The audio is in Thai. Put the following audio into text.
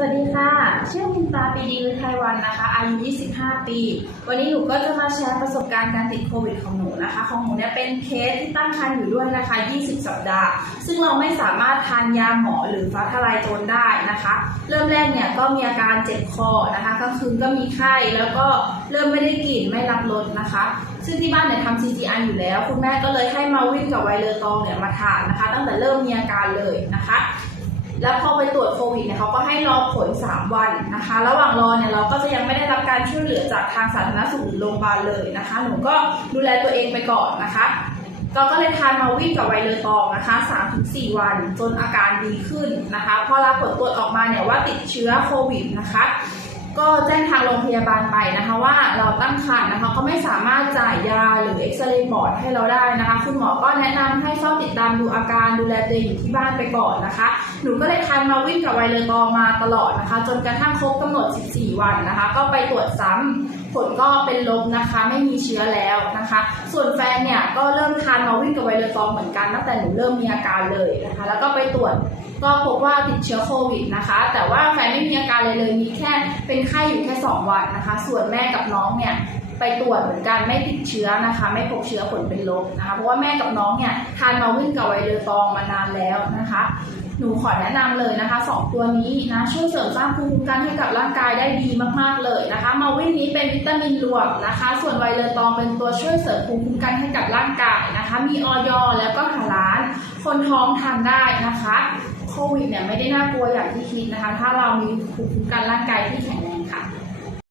วัสดีค่ะ ชื่อมินตาปีดีฤทัยวันนะคะ อายุ 25 ปี วันนี้หนูก็จะมาแชร์ประสบการณ์การติดโควิดของหนูนะคะ ของหนูเนี่ยเป็นเคสที่ตั้งครรภ์อยู่ด้วยนะคะ 20 สัปดาห์ ซึ่งเราไม่สามารถทานยาหมอหรือฟ้าทลายโจรได้นะคะ เริ่มแรกเนี่ยก็มีอาการเจ็บคอนะคะกลางคืนก็มีไข้ แล้วก็เริ่มไม่ได้กลิ่นไม่รับรสนะคะ ซึ่งที่บ้านเนี่ยทำ CGI อยู่แล้ว คุณแม่ก็เลยให้มาวิ่งกับไวเลอร์ตองเนี่ยมาทานนะคะ ตั้งแต่เริ่มมีอาการเลยนะคะ แล้วพอไปตรวจโควิดเนี่ยเขาก็ให้รอผล 3 วันนะคะ ระหว่างรอเนี่ยเราก็จะยังไม่ได้รับการช่วยเหลือจากทางสาธารณสุขหรือโรงพยาบาลเลยนะคะ หนูก็ดูแลตัวเองไปก่อนนะคะเราก็เลยทานมาวิ่งกับไวเลอร์ตองนะคะ3-4 วันจนอาการดีขึ้นนะคะ พอรับผลตรวจออกมาเนี่ยว่าติดเชื้อโควิดนะคะ ก็แจ้งทางโรงพยาบาลไปนะคะว่าเราตั้งครรภ์นะคะก็ไม่สามารถจ่ายยาหรือเอ็กซเรย์ปอดให้เราได้นะคะ คุณหมอก็แนะนำให้เฝ้าติดตามดูอาการดูแลตัวเองอยู่ที่บ้านไปก่อนนะคะ หนูก็เลยคันมาวิ่งกับไวเลอตอมาตลอดนะคะ จนกระทั่งครบกำหนด 14 วันนะคะ ก็ไปตรวจซ้ำ ผลก็เป็นลบนะคะ ไม่มีเชื้อแล้วนะคะ ส่วนแฟนเนี่ยก็เริ่มทานมาวิ่งกับไวเลอตองเหมือนกันตั้งแต่หนูเริ่มมีอาการเลยนะคะ แล้วก็ไปตรวจก็พบว่าติดเชื้อโควิดนะคะ แต่ว่าแฟนไม่มีอาการเลยเลยมีแค่เป็นไข้อยู่แค่ 2 วันนะคะ ส่วนแม่กับน้องเนี่ย ไปตรวจเหมือนกันไม่ติดเชื้อนะคะ ไม่พบเชื้อผลเป็นลบนะคะเพราะว่าแม่กับน้องเนี่ยทานมาวิ่งกับไวเลอตองมานานแล้วนะคะ หนูขอแนะนำเลยนะคะสองตัวนี้นะช่วยเสริมสร้างภูมิคุ้มกันให้กับร่างกายได้ดีมากๆเลยนะคะมาวิ่งนี้เป็นวิตามินรวมนะคะ ส่วนไวเลอตองเป็นตัวช่วยเสริมภูมิคุ้มกันให้กับร่างกายนะคะ มีออยแล้วก็หาร้าน คนท้องทานได้นะคะโควิดเนี่ยไม่ได้น่ากลัวอย่างที่คิดนะคะ ถ้าเรามีภูมิคุ้มกันร่างกายที่แข็งแรงค่ะ